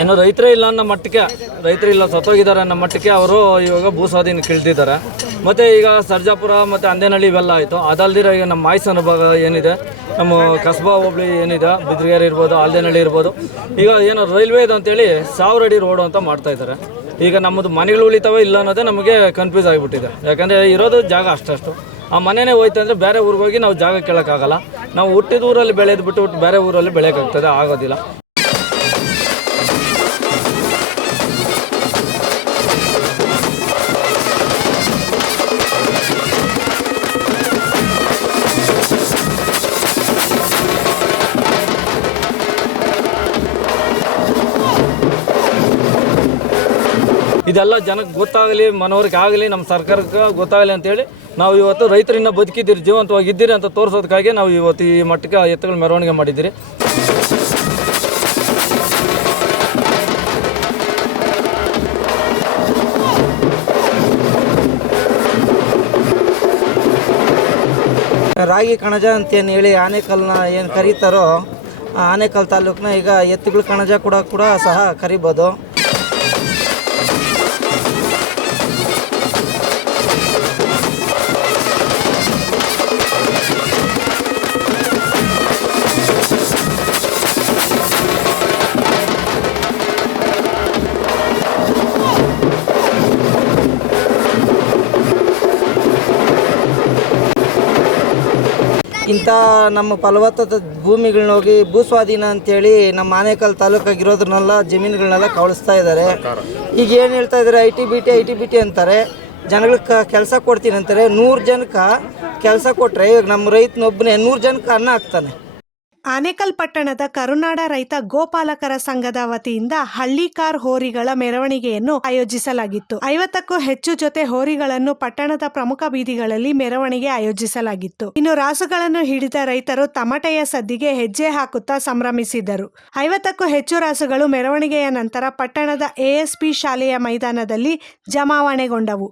ಏನೋ ರೈತರೇ ಇಲ್ಲ ಅನ್ನೋ ಮಟ್ಟಕ್ಕೆ, ರೈತರು ಇಲ್ಲ ಸತ್ತೋಗಿದ್ದಾರೆ ಅನ್ನೋ ಮಟ್ಟಕ್ಕೆ ಅವರು ಇವಾಗ ಭೂ ಸ್ವಾಧೀನಕ್ಕೆ ಇಳಿದಿದ್ದಾರೆ. ಮತ್ತು ಈಗ ಸರ್ಜಾಪುರ ಮತ್ತು ಅಂದೇನಹಳ್ಳಿ ಇವೆಲ್ಲ ಆಯಿತು. ಅದಲ್ದಿರ ಈಗ ನಮ್ಮ ಮಾಯ್ಸನ ಭಾಗ ಏನಿದೆ, ನಮ್ಮ ಕಸ್ಬಾ ಹೋಬಳಿ ಏನಿದೆ, ಬಿದ್ರಗೇರಿ ಇರ್ಬೋದು, ಆಲ್ದೇನಹಳ್ಳಿ ಇರ್ಬೋದು, ಈಗ ಏನೋ ರೈಲ್ವೆ ಇದು ಅಂತೇಳಿ 1000 ಅಡಿ ರೋಡು ಅಂತ ಮಾಡ್ತಾಯಿದ್ದಾರೆ. ಈಗ ನಮ್ಮದು ಮನೆಗಳು ಉಳಿತಾವೆ ಇಲ್ಲ ಅನ್ನೋದೇ ನಮಗೆ ಕನ್ಫ್ಯೂಸ್ ಆಗಿಬಿಟ್ಟಿದೆ. ಯಾಕಂದರೆ ಇರೋದು ಜಾಗ ಅಷ್ಟಷ್ಟು, ಆ ಮನೆಯೇ ಹೋಯ್ತು ಅಂದರೆ ಬೇರೆ ಊರಿಗೆ ಹೋಗಿ ನಾವು ಜಾಗ ಕೇಳೋಕ್ಕಾಗಲ್ಲ. ನಾವು ಹುಟ್ಟಿದ ಊರಲ್ಲಿ ಬೆಳೆದು ಬಿಟ್ಟು ಬೇರೆ ಊರಲ್ಲಿ ಬೆಳೆಯೋಕ್ಕಾಗ್ತದೆ, ಆಗೋದಿಲ್ಲ. ಇದೆಲ್ಲ ಜನಕ್ಕೆ ಗೊತ್ತಾಗಲಿ, ಮನವರಿಕೆ ಆಗಲಿ, ನಮ್ಮ ಸರ್ಕಾರಕ್ಕೆ ಗೊತ್ತಾಗಲಿ ಅಂತೇಳಿ ನಾವು ಇವತ್ತು ರೈತರಿಂದ ಬದುಕಿದ್ದೀರಿ, ಜೀವಂತವಾಗಿದ್ದೀರಿ ಅಂತ ತೋರಿಸೋದಕ್ಕಾಗಿ ನಾವು ಇವತ್ತು ಈ ಮಟ್ಟಕ್ಕೆ ಎತ್ತುಗಳ ಮೆರವಣಿಗೆ ಮಾಡಿದ್ದೀರಿ. ರಾಗಿ ಕಣಜ ಅಂತೇನು ಹೇಳಿ ಆನೇಕಲ್ನ ಏನು ಕರೀತಾರೋ, ಆನೇಕಲ್ ತಾಲೂಕಿನ ಈಗ ಎತ್ತುಗಳ ಕಣಜ ಕೂಡ ಸಹ ಕರಿಬೋದು. ಇಂಥ ನಮ್ಮ ಫಲವತ್ತಾದ ಭೂಮಿಗಳನ್ನ ಹೋಗಿ ಭೂಸ್ವಾಧೀನ ಅಂತೇಳಿ ನಮ್ಮ ಆನೇಕಲ್ ತಾಲೂಕಾಗಿರೋದ್ರನ್ನೆಲ್ಲ ಜಮೀನುಗಳನ್ನೆಲ್ಲ ಕಳಿಸ್ತಾ ಇದ್ದಾರೆ. ಈಗ ಏನು ಹೇಳ್ತಾ ಇದ್ದಾರೆ, ಐ ಟಿ ಬಿ ಟಿ ಅಂತಾರೆ, ಜನಗಳಿಗೆ ಕೆಲಸ ಕೊಡ್ತೀನಿ ಅಂತಾರೆ. 100 ಜನಕ್ಕೆ ಕೆಲಸ ಕೊಟ್ಟರೆ ಇವಾಗ ನಮ್ಮ ರೈತನೊಬ್ಬನೇ 100 ಜನಕ್ಕೆ ಅನ್ನ ಹಾಕ್ತಾನೆ. ಆನೇಕಲ್ ಪಟ್ಟಣದ ಕರುನಾಡ ರೈತ ಗೋಪಾಲಕರ ಸಂಘದ ವತಿಯಿಂದ ಹಳ್ಳಿಕಾರ್ ಹೋರಿಗಳ ಮೆರವಣಿಗೆಯನ್ನು ಆಯೋಜಿಸಲಾಗಿತ್ತು. 50ಕ್ಕೂ ಹೆಚ್ಚು ಜೊತೆ ಹೋರಿಗಳನ್ನು ಪಟ್ಟಣದ ಪ್ರಮುಖ ಬೀದಿಗಳಲ್ಲಿ ಮೆರವಣಿಗೆ ಆಯೋಜಿಸಲಾಗಿತ್ತು. ಇನ್ನು ರಾಸುಗಳನ್ನು ಹಿಡಿದ ರೈತರು ತಮಟೆಯ ಸದ್ದಿಗೆ ಹೆಜ್ಜೆ ಹಾಕುತ್ತಾ ಸಂಭ್ರಮಿಸಿದರು. 50ಕ್ಕೂ ಹೆಚ್ಚು ರಾಸುಗಳು ಮೆರವಣಿಗೆಯ ನಂತರ ಪಟ್ಟಣದ ASP ಶಾಲೆಯ ಮೈದಾನದಲ್ಲಿ ಜಮಾವಣೆಗೊಂಡವು.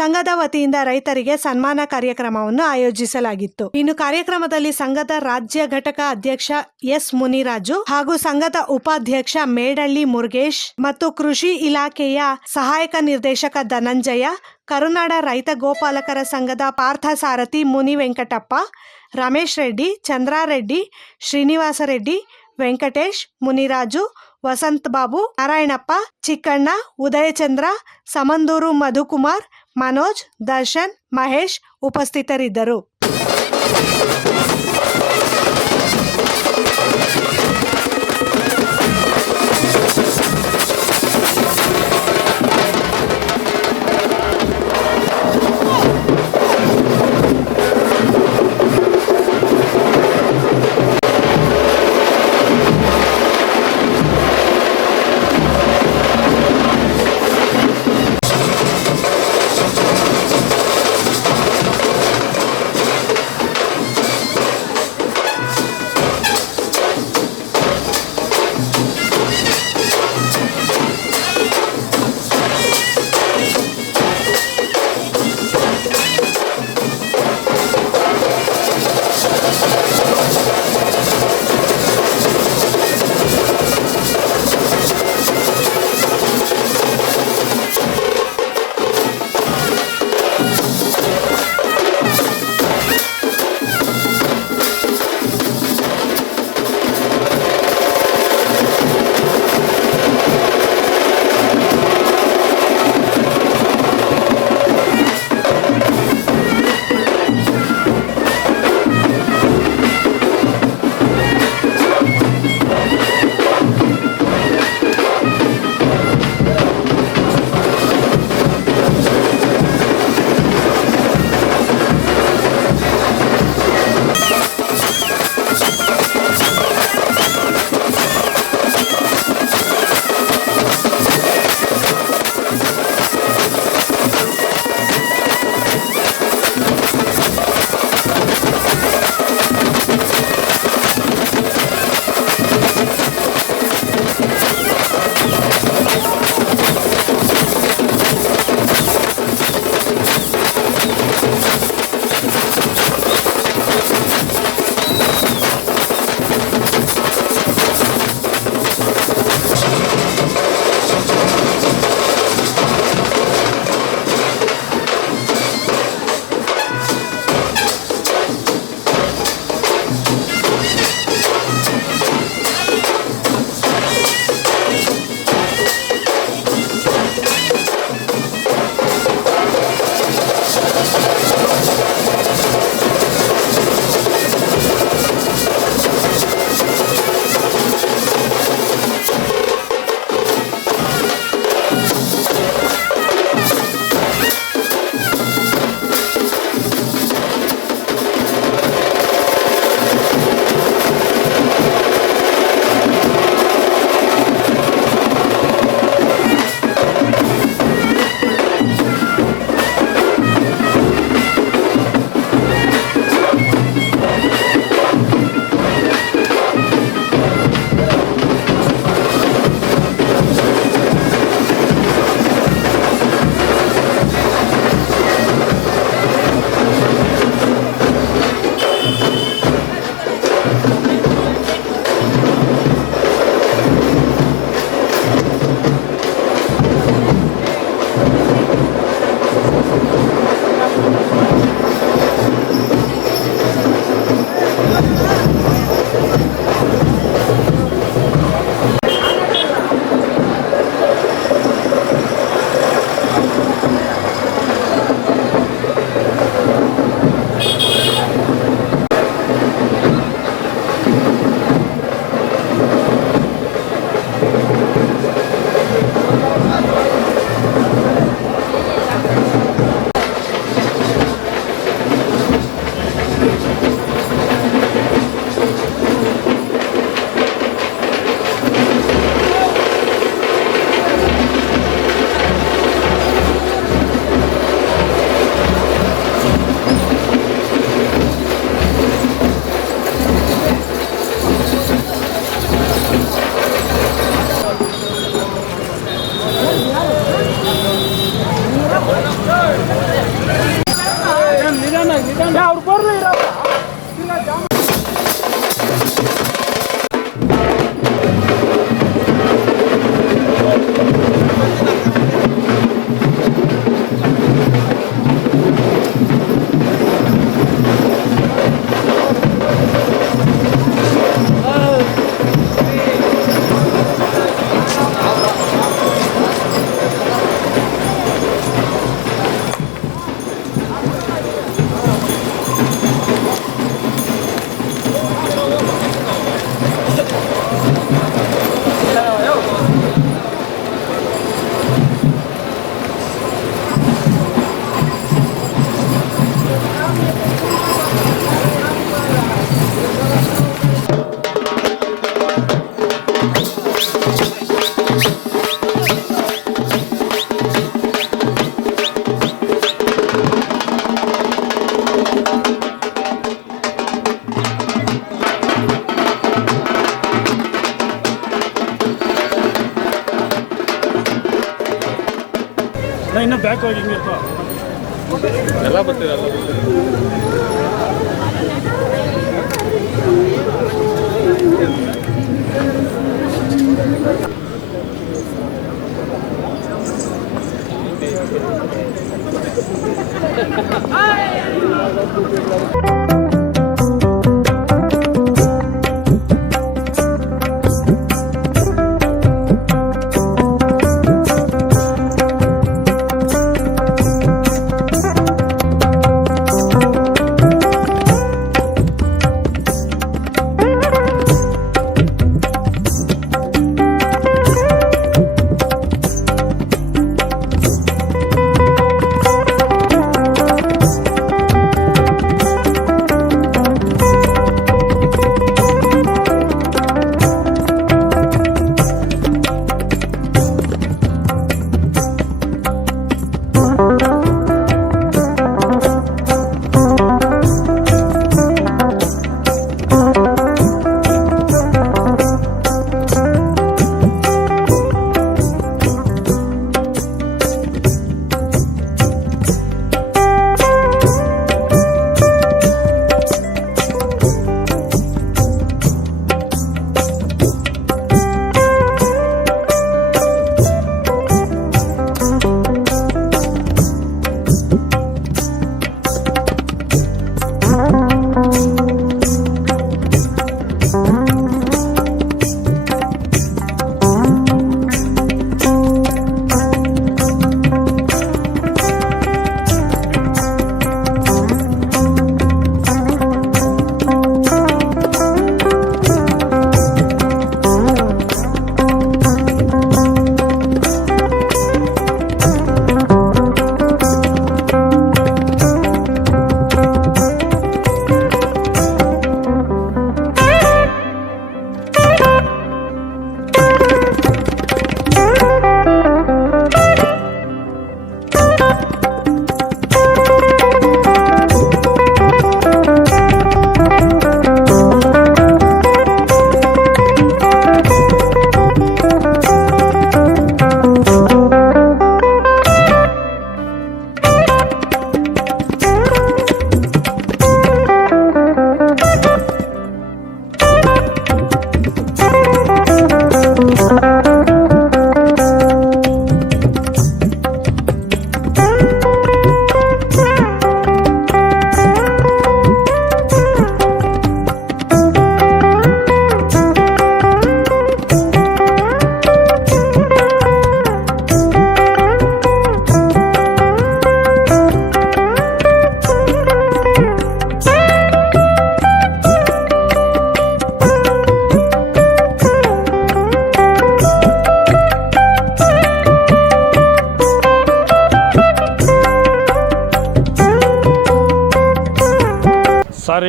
ಸಂಘದ ವತಿಯಿಂದ ರೈತರಿಗೆ ಸನ್ಮಾನ ಕಾರ್ಯಕ್ರಮವನ್ನು ಆಯೋಜಿಸಲಾಗಿತ್ತು. ಇನ್ನು ಕಾರ್ಯಕ್ರಮದಲ್ಲಿ ಸಂಘದ ರಾಜ್ಯ ಘಟಕ ಅಧ್ಯಕ್ಷ ಎಸ್ ಮುನಿರಾಜು ಹಾಗೂ ಸಂಘದ ಉಪಾಧ್ಯಕ್ಷ ಮೇಡಳ್ಳಿ ಮುರುಗೇಶ್ ಮತ್ತು ಕೃಷಿ ಇಲಾಖೆಯ ಸಹಾಯಕ ನಿರ್ದೇಶಕ ಧನಂಜಯ, ಕರುನಾಡ ರೈತ ಗೋಪಾಲಕರ ಸಂಘದ ಪಾರ್ಥಸಾರಥಿ ಮುನಿ ವೆಂಕಟಪ್ಪ, ರಮೇಶ್ ರೆಡ್ಡಿ, ಚಂದ್ರಾರೆಡ್ಡಿ, ಶ್ರೀನಿವಾಸ ರೆಡ್ಡಿ, ವೆಂಕಟೇಶ್, ಮುನಿರಾಜು, ವಸಂತ್ ಬಾಬು, ನಾರಾಯಣಪ್ಪ, ಚಿಕ್ಕಣ್ಣ, ಉದಯಚಂದ್ರ, ಸಮಂದೂರು ಮಧುಕುಮಾರ್, ಮನೋಜ್, ದರ್ಶನ್, ಮಹೇಶ್ ಉಪಸ್ಥಿತರಿದ್ದರು. ಇನ್ನೂ ಬ್ಯಾಕ್ ಹೋಗಿ ಹಿಂಗಿರ್ತಾ ಎಲ್ಲ ಬರ್ತೀವಿ ಎಲ್ಲ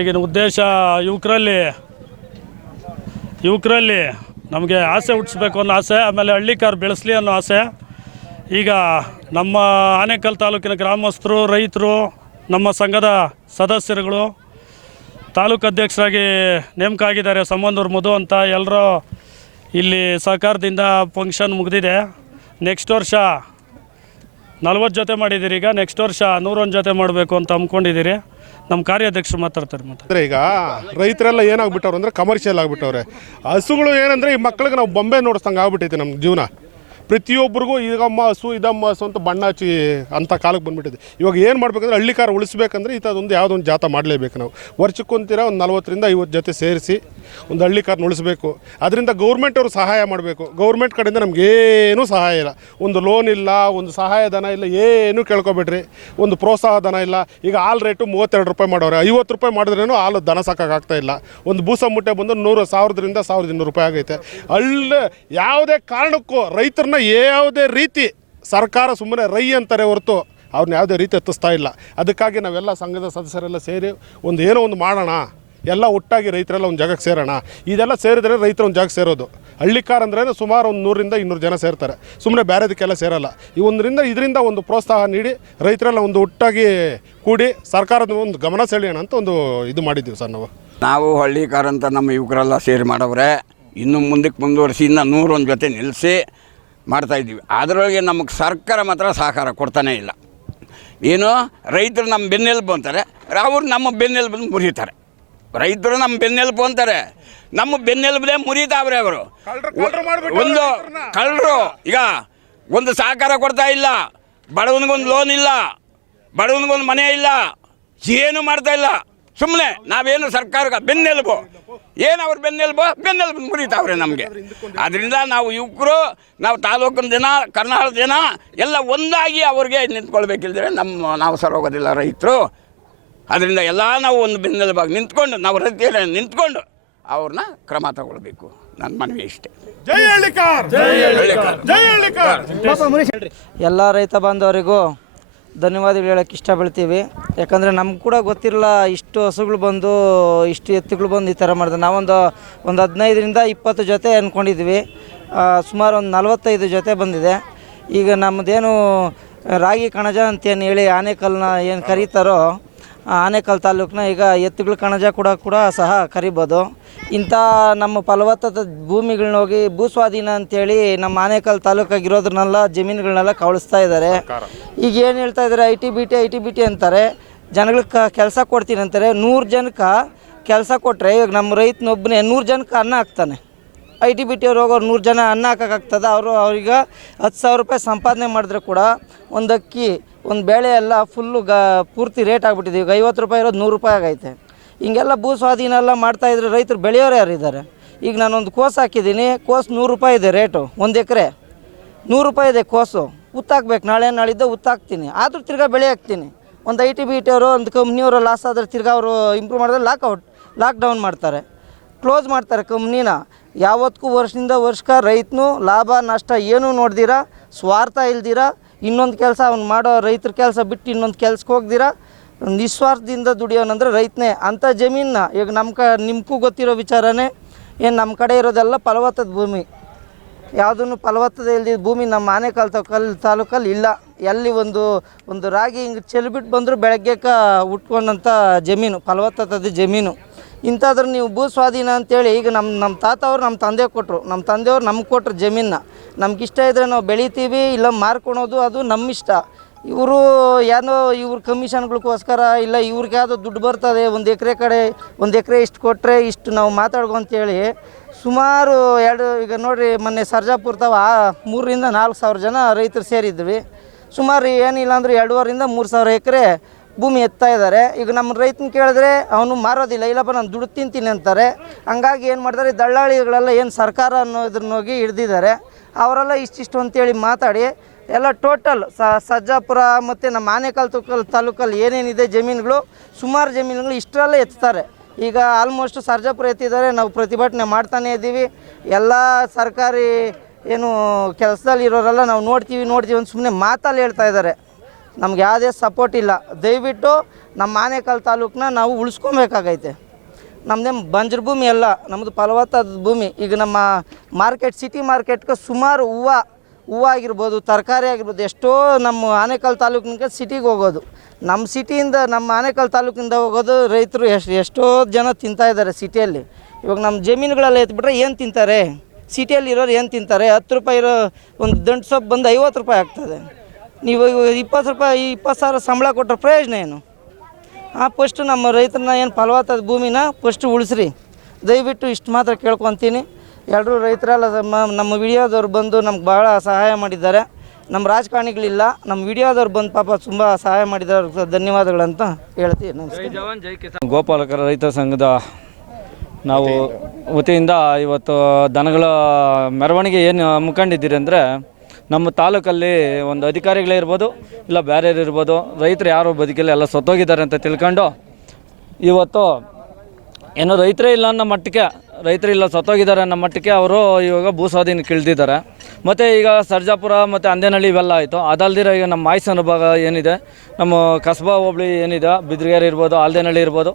ಈಗಿನ ಉದ್ದೇಶ ಯುವಕರಲ್ಲಿ ನಮಗೆ ಆಸೆ ಹುಟ್ಟಿಸ್ಬೇಕು ಅನ್ನೋ ಆಸೆ, ಆಮೇಲೆ ಹಳ್ಳಿ ಕಾರ್ ಬೆಳೆಸಲಿ ಅನ್ನೋ ಆಸೆ. ಈಗ ನಮ್ಮ ಆನೇಕಲ್ ತಾಲೂಕಿನ ಗ್ರಾಮಸ್ಥರು, ರೈತರು, ನಮ್ಮ ಸಂಘದ ಸದಸ್ಯರುಗಳು, ತಾಲೂಕು ಅಧ್ಯಕ್ಷರಾಗಿ ನೇಮಕ ಆಗಿದ್ದಾರೆ ಸಂಬಂಧೂರು ಮಧು ಅಂತ. ಎಲ್ಲರೂ ಇಲ್ಲಿ ಸಹಕಾರದಿಂದ ಫಂಕ್ಷನ್ ಮುಗಿದಿದೆ. ನೆಕ್ಸ್ಟ್ ವರ್ಷ 40 ಜೊತೆ ಮಾಡಿದ್ದೀರಿ, ಈಗ ನೆಕ್ಸ್ಟ್ ವರ್ಷ 101 ಜೊತೆ ಮಾಡಬೇಕು ಅಂತ ಅಂದ್ಕೊಂಡಿದ್ದೀರಿ. ನಮ್ಮ ಕಾರ್ಯಾಧ್ಯಕ್ಷರು ಮಾತಾಡ್ತಾರೆ. ಅಂದರೆ ಈಗ ರೈತರೆಲ್ಲ ಏನಾಗ್ಬಿಟ್ಟವ್ರು ಅಂದರೆ ಕಮರ್ಷಿಯಲ್ ಆಗಿಬಿಟ್ಟವ್ರೆ. ಹಸುಗಳು ಏನಂದರೆ ಈ ಮಕ್ಳಿಗೆ ನಾವು ಬೊಂಬೆ ನೋಡಿಸ್ದಂಗೆ ಆಗ್ಬಿಟ್ಟೈತೆ ನಮ್ಮ ಜೀವನ. ಪ್ರತಿಯೊಬ್ಬರಿಗೂ ಇದಮ್ಮ ಹಸು ಇದಮ್ಮ ಹಸು ಅಂತ ಬಣ್ಣ ಹಚ್ಚಿ ಅಂಥ ಕಾಲಕ್ಕೆ ಬಂದುಬಿಟ್ಟಿದೆ. ಇವಾಗ ಏನು ಮಾಡಬೇಕಂದ್ರೆ ಹಳ್ಳಿ ಕಾರ್ ಉಳಿಸ್ಬೇಕಂದ್ರೆ ಇಂಥದ್ದೊಂದು ಯಾವುದೊಂದು ಜಾತ ಮಾಡಲೇಬೇಕು. ನಾವು ವರ್ಷಕ್ಕೊಂತೀರ ಒಂದು 40ರಿಂದ 50 ಜೊತೆ ಸೇರಿಸಿ ಒಂದು ಹಳ್ಳಿ ಕಾರ್ನ ಉಳಿಸ್ಬೇಕು. ಅದರಿಂದ ಗೌರ್ಮೆಂಟ್ ಅವರು ಸಹಾಯ ಮಾಡಬೇಕು. ಗೌರ್ಮೆಂಟ್ ಕಡೆಯಿಂದ ನಮಗೇನೂ ಸಹಾಯ ಇಲ್ಲ. ಒಂದು ಲೋನ್ ಇಲ್ಲ, ಒಂದು ಸಹಾಯಧನ ಇಲ್ಲ, ಏನೂ ಕೇಳ್ಕೊಬೇಡ್ರಿ. ಒಂದು ಪ್ರೋತ್ಸಾಹ ಧನ ಇಲ್ಲ. ಈಗ ಹಾಲು ರೇಟು 32 ರೂಪಾಯಿ ಮಾಡೋರೆ, 50 ರೂಪಾಯಿ ಮಾಡಿದ್ರೇನು ಹಾಲು ದನ ಸಾಕಾಗ್ತಾ ಇಲ್ಲ. ಒಂದು ಬೂಸ ಮುಟ್ಟೆ ಬಂದು 1000ರಿಂದ 1200 ರೂಪಾಯಿ ಆಗೈತೆ. ಯಾವುದೇ ಕಾರಣಕ್ಕೂ ರೈತರನ್ನ ಯಾವುದೇ ರೀತಿ ಸರ್ಕಾರ ಸುಮ್ಮನೆ ರೈ ಅಂತಾರೆ ಹೊರತು ಅವ್ರನ್ನ ಯಾವುದೇ ರೀತಿ ಹತ್ತಿಸ್ತಾ ಇಲ್ಲ. ಅದಕ್ಕಾಗಿ ನಾವೆಲ್ಲ ಸಂಘದ ಸದಸ್ಯರೆಲ್ಲ ಸೇರಿ ಏನೋ ಒಂದು ಮಾಡೋಣ, ಎಲ್ಲ ಒಟ್ಟಾಗಿ ರೈತರೆಲ್ಲ ಒಂದು ಜಾಗಕ್ಕೆ ಸೇರೋಣ. ಇದೆಲ್ಲ ಸೇರಿದ್ರೆ ರೈತರು ಒಂದು ಜಾಗಕ್ಕೆ ಸೇರೋದು. ಹಳ್ಳಿ ಕಾರ್ ಅಂದ್ರೆ ಸುಮಾರು ಒಂದು 100ರಿಂದ 200 ಜನ ಸೇರ್ತಾರೆ, ಸುಮ್ಮನೆ ಬೇರೆದಕ್ಕೆಲ್ಲ ಸೇರಲ್ಲ. ಇದರಿಂದ ಒಂದು ಪ್ರೋತ್ಸಾಹ ನೀಡಿ ರೈತರೆಲ್ಲ ಒಂದು ಒಟ್ಟಾಗಿ ಕೂಡಿ ಸರ್ಕಾರದ ಒಂದು ಗಮನ ಸೆಳೆಯೋಣ ಅಂತ ಒಂದು ಇದು ಮಾಡಿದ್ದೀವಿ ಸರ್. ನಾವು ಹಳ್ಳಿ ಕಾರ್ ಅಂತ ನಮ್ಮ ಯುವಕರೆಲ್ಲ ಸೇರಿ ಮಾಡವ್ರೆ. ಇನ್ನು ಮುಂದಕ್ಕೆ ಮುಂದುವರಿಸಿ ಇನ್ನು 101 ಜೊತೆ ನಿಲ್ಲಿಸಿ ಮಾಡ್ತಾಯಿದ್ದೀವಿ. ಅದರೊಳಗೆ ನಮಗೆ ಸರ್ಕಾರ ಮಾತ್ರ ಸಹಕಾರ ಕೊಡ್ತಾನೇ ಇಲ್ಲ. ಏನು ರೈತರು ನಮ್ಮ ಬೆನ್ನೆಲುಬು ಅಂತಾರೆ, ಅವ್ರು ನಮ್ಮ ಬೆನ್ನೆಲುಬನ್ನು ಮುರಿತಾರೆ. ರೈತರು ನಮ್ಮ ಬೆನ್ನೆಲುಬು ಅಂತಾರೆ, ನಮ್ಮ ಬೆನ್ನೆಲುಬೇ ಮುರಿತಾವ್ರೆ ಅವರು. ಒಂದು ಕಳ್ಳರು ಈಗ ಒಂದು ಸಹಕಾರ ಕೊಡ್ತಾ ಇಲ್ಲ, ಬಡವನಿಗೊಂದು ಲೋನ್ ಇಲ್ಲ, ಬಡವನಿಗೊಂದು ಮನೆ ಇಲ್ಲ, ಏನು ಮಾಡ್ತಾ ಇಲ್ಲ. ಸುಮ್ಮನೆ ನಾವೇನು ಸರ್ಕಾರ ಬೆನ್ನೆಲುಬು, ಏನು ಅವ್ರ ಬೆನ್ನೆಲುಬು ಮುರಿತಾವ್ರೆ ನಮಗೆ. ಅದರಿಂದ ನಾವು ಯುವಕರು, ನಾವು ತಾಲೂಕಿನ ಜನ, ಕರ್ನಾಟಕದ ಜನ ಎಲ್ಲ ಒಂದಾಗಿ ಅವ್ರಿಗೆ ನಿಂತ್ಕೊಳ್ಬೇಕಿಲ್ದ್ರೆ ನಾವು ಸರೋಗೋದಿಲ್ಲ ರೈತರು. ಅದರಿಂದ ಎಲ್ಲ ನಾವು ಒಂದು ಬೆನ್ನೆಲುಬಾಗಿ ನಿಂತ್ಕೊಂಡು, ನಾವು ರೈತರೇ ನಿಂತ್ಕೊಂಡು ಅವ್ರನ್ನ ಕ್ರಮ ತಗೊಳ್ಬೇಕು. ನನ್ನ ಮನವಿ ಇಷ್ಟೇ. ಎಲ್ಲ ರೈತ ಬಾಂಧವರಿಗೂ ಧನ್ಯವಾದಗಳು ಹೇಳೋಕ್ಕೆ ಇಷ್ಟಪಡ್ತೀವಿ. ಯಾಕಂದರೆ ನಮ್ಗೆ ಕೂಡ ಗೊತ್ತಿರಲ್ಲ ಇಷ್ಟು ಹಸುಗಳು ಬಂದು, ಇಷ್ಟು ಎತ್ತುಗಳು ಬಂದು ಈ ಥರ ಮಾಡಿದೆ. ನಾವೊಂದು 15ರಿಂದ 20 ಜೊತೆ ಅಂದ್ಕೊಂಡಿದ್ವಿ. ಸುಮಾರು ಒಂದು 45 ಜೊತೆ ಬಂದಿದೆ. ಈಗ ನಮ್ಮದೇನು ರಾಗಿ ಕಣಜ ಅಂತೇನು ಹೇಳಿ ಆನೇಕಲ್ನ ಏನು ಕರೀತಾರೋ, ಆನೇಕಲ್ ತಾಲೂಕಿನ ಈಗ ಎತ್ತುಗಳ ಕಣಜ ಕೂಡ ಸಹ ಕರಿಬೋದು. ಇಂಥ ನಮ್ಮ ಫಲವತ್ತಾದ ಭೂಮಿಗಳನ್ನ ಹೋಗಿ ಭೂಸ್ವಾಧೀನ ಅಂತೇಳಿ ನಮ್ಮ ಆನೇಕಲ್ ತಾಲೂಕಾಗಿರೋದ್ರನ್ನೆಲ್ಲ ಜಮೀನುಗಳನ್ನೆಲ್ಲ ಕವಳಿಸ್ತಾ ಇದ್ದಾರೆ. ಈಗ ಏನು ಹೇಳ್ತಾ ಇದ್ದಾರೆ, ಐ ಟಿ ಬಿ ಟಿ ಅಂತಾರೆ. ಜನಗಳಿಗೆ ಕೆಲಸ ಕೊಡ್ತೀನಿ ಅಂತಾರೆ. 100 ಜನಕ್ಕೆ ಕೆಲಸ ಕೊಟ್ಟರೆ ಇವಾಗ ನಮ್ಮ ರೈತನೊಬ್ಬನೇ 100 ಜನಕ್ಕೆ ಅನ್ನ ಹಾಕ್ತಾನೆ. ಐ ಟಿ ಬಿ ಟಿ ಅವ್ರು ಹೋಗೋರು 100 ಜನ ಅನ್ನ ಹಾಕೋಕ್ಕಾಗ್ತದೆ. ಅವ್ರಿಗೆ 10,000 ರೂಪಾಯಿ ಸಂಪಾದನೆ ಮಾಡಿದ್ರೆ ಕೂಡ ಒಂದು ಅಕ್ಕಿ, ಒಂದು ಬೇಳೆ ಎಲ್ಲ ಫುಲ್ಲು ಪೂರ್ತಿ ರೇಟ್ ಆಗಿಬಿಟ್ಟಿದೆ. ಈಗ 50 ರೂಪಾಯಿ ಇರೋದು 100 ರೂಪಾಯಿ ಆಗೈತೆ. ಹಿಂಗೆಲ್ಲ ಭೂ ಸ್ವಾಧೀನ ಎಲ್ಲ ಮಾಡ್ತಾಯಿದ್ರೆ ರೈತರು ಬೆಳೆಯೋರು ಯಾರಿದ್ದಾರೆ? ಈಗ ನಾನೊಂದು ಕೋಸು ಹಾಕಿದ್ದೀನಿ, ಕೋಸು 100 ರೂಪಾಯಿ ಇದೆ ರೇಟು. 1 ಎಕರೆ 100 ರೂಪಾಯಿ ಇದೆ ಕೋಸು. ಉತ್ತಾಕ್ಬೇಕು, ನಾಳಿದ್ದು ಉತ್ತಾಕ್ತೀನಿ, ಆದರೂ ತಿರ್ಗಾ ಬೆಳೆ ಹಾಕ್ತೀನಿ. ಒಂದು ಐ ಟಿ ಬಿ ಟಿ ಅವರು, ಒಂದು ಕಂಪ್ನಿಯವರು ಲಾಸ್ ಆದರೆ ತಿರ್ಗಾ ಅವರು ಇಂಪ್ರೂವ್ ಮಾಡಿದ್ರೆ ಲಾಕ್ಡೌನ್ ಮಾಡ್ತಾರೆ, ಕ್ಲೋಸ್ ಮಾಡ್ತಾರೆ ಕಂಪ್ನಿನ. ಯಾವತ್ತಿಗೂ ವರ್ಷದಿಂದ ವರ್ಷಕ್ಕೆ ರೈತನು ಲಾಭ ನಷ್ಟ ಏನೂ ನೋಡ್ದಿರ, ಸ್ವಾರ್ಥ ಇಲ್ದಿರ, ಇನ್ನೊಂದು ಕೆಲಸ ಅವ್ನು ಮಾಡೋ ರೈತರ ಕೆಲಸ ಬಿಟ್ಟು ಇನ್ನೊಂದು ಕೆಲ್ಸಕ್ಕೆ ಹೋಗ್ದಿರ ನಿಸ್ವಾರ್ಥದಿಂದ ದುಡಿಯೋನಂದ್ರೆ ರೈತನೇ. ಅಂಥ ಜಮೀನನ್ನ ಈಗ ನಿಮಗೂ ಗೊತ್ತಿರೋ ವಿಚಾರನೇ. ಏನು ನಮ್ಮ ಕಡೆ ಇರೋದೆಲ್ಲ ಫಲವತ್ತಾದ ಭೂಮಿ, ಯಾವುದೂ ಫಲವತ್ತತೆ ಇಲ್ದಿದ್ದ ಭೂಮಿ ನಮ್ಮ ಆನೇಕಲ್ ತಾಲೂಕಲ್ಲಿ ಇಲ್ಲ. ಎಲ್ಲಿ ಒಂದು ರಾಗಿ ಹಿಂಗೆ ಚೆಲ್ಬಿಟ್ಟು ಬಂದರೂ ಬೆಳಗ್ಗೆಕ ಉಟ್ಕೊಂಡಂಥ ಜಮೀನು, ಫಲವತ್ತದ ಜಮೀನು. ಇಂಥದ್ರ ನೀವು ಭೂ ಸ್ವಾಧೀನ ಅಂತೇಳಿ ಈಗ ನಮ್ಮ ತಾತವ್ರು ನಮ್ಮ ತಂದೆ ಕೊಟ್ಟರು, ನಮ್ಮ ತಂದೆಯವ್ರು ನಮ್ಗೆ ಕೊಟ್ಟರು ಜಮೀನನ್ನ. ನಮ್ಗಿಷ್ಟ ಇದ್ದರೆ ನಾವು ಬೆಳಿತೀವಿ, ಇಲ್ಲ ಮಾರ್ಕೊಳೋದು ಅದು ನಮ್ಮಿಷ್ಟ. ಇವರು ಏನೋ ಇವ್ರ ಕಮಿಷನ್ಗಳಿಗೋಸ್ಕರ, ಇಲ್ಲ ಇವ್ರಿಗೆ ಯಾವುದೋ ದುಡ್ಡು ಬರ್ತದೆ, ಒಂದು ಎಕರೆ ಇಷ್ಟು ಕೊಟ್ಟರೆ ಇಷ್ಟು ನಾವು ಮಾತಾಡ್ಕೊ ಅಂತೇಳಿ ಸುಮಾರು ಈಗ ನೋಡಿರಿ, ಮೊನ್ನೆ ಸರ್ಜಾಪುರ ತಾವ 3,000 ರಿಂದ 4,000 ಜನ ರೈತರು ಸೇರಿದ್ವಿ. ಸುಮಾರು ಏನಿಲ್ಲ ಅಂದರೆ 2,500 ರಿಂದ 3,000 ಎಕರೆ ಭೂಮಿ ಎತ್ತಾ ಇದ್ದಾರೆ. ಈಗ ನಮ್ಮ ರೈತನ ಕೇಳಿದ್ರೆ ಅವನು ಮಾರೋದಿಲ್ಲ, ಇಲ್ಲಪ್ಪ ನಾನು ದುಡ್ಡು ತಿಂತೀನಿ ಅಂತಾರೆ. ಹಂಗಾಗಿ ಏನು ಮಾಡ್ತಾರೆ, ದಳ್ಳಾಳಿಗಳೆಲ್ಲ ಏನು ಸರ್ಕಾರ ಅನ್ನೋದನ್ನ ಹೋಗಿ ಹಿಡ್ದಿದ್ದಾರೆ. ಅವರೆಲ್ಲ ಇಷ್ಟಿಷ್ಟು ಅಂತೇಳಿ ಮಾತಾಡಿ ಎಲ್ಲ ಟೋಟಲ್ ಸರ್ಜಾಪುರ ಮತ್ತು ನಮ್ಮ ಆನೇಕಲ್ ತಾಲೂಕಲ್ಲಿ ಏನೇನಿದೆ ಜಮೀನುಗಳು, ಸುಮಾರು ಜಮೀನುಗಳು ಇಷ್ಟರಲ್ಲೇ ಎತ್ತಾರೆ. ಈಗ ಆಲ್ಮೋಸ್ಟ್ ಸರ್ಜಾಪುರ ಎತ್ತಿದ್ದಾರೆ. ನಾವು ಪ್ರತಿಭಟನೆ ಮಾಡ್ತಾನೇ ಇದ್ದೀವಿ. ಎಲ್ಲ ಸರ್ಕಾರಿ ಏನು ಕೆಲಸದಲ್ಲಿ ಇರೋರೆಲ್ಲ ನಾವು ನೋಡ್ತೀವಿ ಅಂತ ಸುಮ್ಮನೆ ಮಾತಲ್ಲಿ ಹೇಳ್ತಾ ಇದ್ದಾರೆ. ನಮ್ಗೆ ಯಾವುದೇ ಸಪೋರ್ಟ್ ಇಲ್ಲ. ದಯವಿಟ್ಟು ನಮ್ಮ ಆನೇಕಲ್ ತಾಲೂಕನ್ನ ನಾವು ಉಳಿಸ್ಕೊಬೇಕಾಗೈತೆ. ನಮ್ಮದೇ ಬಂಜರು ಭೂಮಿ ಅಲ್ಲ, ನಮ್ಮದು ಫಲವತ್ತಾದ ಭೂಮಿ. ಈಗ ನಮ್ಮ ಮಾರ್ಕೆಟ್, ಸಿಟಿ ಮಾರ್ಕೆಟ್ಗೆ ಸುಮಾರು ಹೂವು ಆಗಿರ್ಬೋದು, ತರಕಾರಿ ಆಗಿರ್ಬೋದು, ಎಷ್ಟೋ ನಮ್ಮ ಆನೇಕಲ್ ತಾಲೂಕಿನಿಂದ ಸಿಟಿಗೆ ಹೋಗೋದು. ನಮ್ಮ ಸಿಟಿಯಿಂದ, ನಮ್ಮ ಆನೇಕಲ್ ತಾಲೂಕಿಂದ ಹೋಗೋದು ರೈತರು ಎಷ್ಟೋ ಜನ ತಿಂತಾಯಿದ್ದಾರೆ ಸಿಟಿಯಲ್ಲಿ. ಇವಾಗ ನಮ್ಮ ಜಮೀನುಗಳೆಲ್ಲ ಎತ್ಬಿಟ್ರೆ ಏನು ತಿಂತಾರೆ? ಸಿಟಿಯಲ್ಲಿ ಇರೋರು ಏನು ತಿಂತಾರೆ? 10 ರೂಪಾಯಿ ಇರೋ ಒಂದು ದಂಟು ಸೊಪ್ಪು ಬಂದು 50 ರೂಪಾಯಿ ಆಗ್ತದೆ. ನೀವು 20 ರೂಪಾಯಿ 20,000 ಸಂಬಳ ಕೊಟ್ಟರೆ ಪ್ರಯೋಜನ ಏನು? ಫಸ್ಟು ನಮ್ಮ ರೈತರನ್ನ ಏನು ಫಲವತ್ತಾದ ಭೂಮಿನ ಫಸ್ಟು ಉಳಿಸ್ರಿ ದಯವಿಟ್ಟು. ಇಷ್ಟು ಮಾತ್ರ ಕೇಳ್ಕೊತೀನಿ. ಎಲ್ಲರೂ ರೈತರೆಲ್ಲ ನಮ್ಮ ವಿಡಿಯೋದವ್ರು ಬಂದು ನಮ್ಗೆ ಭಾಳ ಸಹಾಯ ಮಾಡಿದ್ದಾರೆ. ನಮ್ಮ ರಾಜಕಾರಣಿಗಳಿಲ್ಲ, ನಮ್ಮ ವಿಡಿಯೋದವ್ರು ಬಂದು ಪಾಪ ತುಂಬ ಸಹಾಯ ಮಾಡಿದ್ದಾರೆ, ಧನ್ಯವಾದಗಳಂತ ಹೇಳ್ತೀವಿ. ನಮಸ್ಕಾರ. ಜೈ ಜವಾನ್ ಜೈ ಕಿಸಾನ್. ಗೋಪಾಲಕರ ರೈತ ಸಂಘದ ನಾವು ವತಿಯಿಂದ ಇವತ್ತು ದನಗಳ ಮೆರವಣಿಗೆ ಏನು ಹಮ್ಮಿಕೊಂಡಿದ್ದೀರಿ ಅಂದರೆ, ನಮ್ಮ ತಾಲೂಕಲ್ಲಿ ಒಂದು ಅಧಿಕಾರಿಗಳೇ ಇರ್ಬೋದು, ಇಲ್ಲ ಬೇರೆ ಇರ್ಬೋದು, ರೈತರು ಯಾರು ಬದುಕಿಲ್ಲ, ಎಲ್ಲ ಸತ್ತೋಗಿದ್ದಾರೆ ಅಂತ ತಿಳ್ಕೊಂಡು ಇವತ್ತು ಏನೋ ರೈತರೇ ಇಲ್ಲ ಅನ್ನೋ ಮಟ್ಟಕ್ಕೆ, ರೈತರಿಲ್ಲ ಸತ್ತೋಗಿದ್ದಾರೆ ಅನ್ನೋ ಮಟ್ಟಕ್ಕೆ ಅವರು ಇವಾಗ ಭೂಸ್ವಾಧೀನಕ್ಕೆ ಇಳಿದಿದ್ದಾರೆ. ಮತ್ತು ಈಗ ಸರ್ಜಾಪುರ ಮತ್ತು ಅಂದೇನಹಳ್ಳಿ ಇವೆಲ್ಲ ಆಯಿತು. ಅದಲ್ದಿರ ಈಗ ನಮ್ಮ ಮಾಯ್ಸನ ಭಾಗ ಏನಿದೆ, ನಮ್ಮ ಕಸ್ಬಾ ಹೋಬಳಿ ಏನಿದೆ, ಬಿದ್ರಗೇರಿ ಇರ್ಬೋದು, ಆಲ್ದೇನಹಳ್ಳಿ ಇರ್ಬೋದು,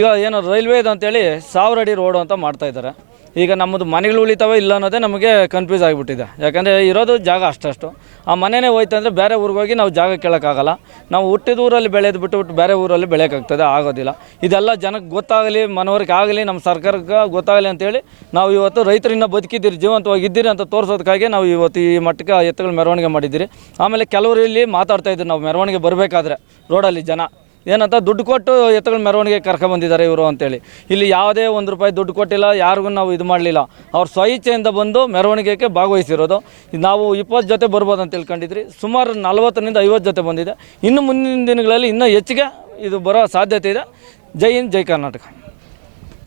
ಈಗ ಏನೋ ರೈಲ್ವೇದು ಅಂತೇಳಿ 1000 ಅಡಿ ರೋಡು ಅಂತ ಮಾಡ್ತಾಯಿದ್ದಾರೆ. ಈಗ ನಮ್ಮದು ಮನೆಗಳು ಉಳಿತಾವೆ ಇಲ್ಲ ಅನ್ನೋದೇ ನಮಗೆ ಕನ್ಫ್ಯೂಸ್ ಆಗಿಬಿಟ್ಟಿದೆ. ಯಾಕಂದರೆ ಇರೋದು ಜಾಗ ಅಷ್ಟಷ್ಟು, ಆ ಮನೆಯೇ ಹೋಯ್ತು ಅಂದರೆ ಬೇರೆ ಊರಿಗೆ ಹೋಗಿ ನಾವು ಜಾಗ ಕೇಳೋಕ್ಕಾಗಲ್ಲ. ನಾವು ಹುಟ್ಟಿದ ಊರಲ್ಲಿ ಬೆಳೆದು ಬಿಟ್ಟು ಬೇರೆ ಊರಲ್ಲಿ ಬೆಳೆಯೋಕ್ಕಾಗ್ತದೆ, ಆಗೋದಿಲ್ಲ. ಇದೆಲ್ಲ ಜನಕ್ಕೆ ಗೊತ್ತಾಗಲಿ, ಮನವರಿಕೆ ಆಗಲಿ, ನಮ್ಮ ಸರ್ಕಾರಕ್ಕೆ ಗೊತ್ತಾಗಲಿ ಅಂತೇಳಿ ನಾವು ಇವತ್ತು ರೈತರಿಂದ ಬದುಕಿದ್ದೀರಿ, ಜೀವಂತವಾಗಿದ್ದೀರಿ ಅಂತ ತೋರಿಸೋದಕ್ಕಾಗಿ ನಾವು ಇವತ್ತು ಈ ಮಟ್ಟಕ್ಕೆ ಎತ್ತುಗಳ ಮೆರವಣಿಗೆ ಮಾಡಿದ್ದೀರಿ. ಆಮೇಲೆ ಕೆಲವರು ಇಲ್ಲಿ ಮಾತಾಡ್ತಾಯಿದ್ರು, ನಾವು ಮೆರವಣಿಗೆ ಬರಬೇಕಾದ್ರೆ ರೋಡಲ್ಲಿ ಜನ ಏನಂತ ದುಡ್ಡು ಕೊಟ್ಟು ಎತ್ತುಗಳ ಮೆರವಣಿಗೆ ಕರ್ಕೊಂಬಂದಿದ್ದಾರೆ ಇವರು ಅಂತೇಳಿ. ಇಲ್ಲಿ ಯಾವುದೇ ₹1 ದುಡ್ಡು ಕೊಟ್ಟಿಲ್ಲ, ಯಾರಿಗೂ ನಾವು ಇದು ಮಾಡಲಿಲ್ಲ. ಅವ್ರು ಸ್ವಇಚ್ಛೆಯಿಂದ ಬಂದು ಮೆರವಣಿಗೆಗೆ ಭಾಗವಹಿಸಿರೋದು. ನಾವು 20 ಜೊತೆ ಬರ್ಬೋದು ಅಂತ ತಿಳ್ಕೊಂಡಿದ್ರಿ, ಸುಮಾರು 40ರಿಂದ 50 ಜೊತೆ ಬಂದಿದೆ. ಇನ್ನು ಮುಂದಿನ ದಿನಗಳಲ್ಲಿ ಇನ್ನೂ ಹೆಚ್ಚಿಗೆ ಇದು ಬರೋ ಸಾಧ್ಯತೆ ಇದೆ. ಜೈ ಹಿಂದ್, ಜೈ ಕರ್ನಾಟಕ.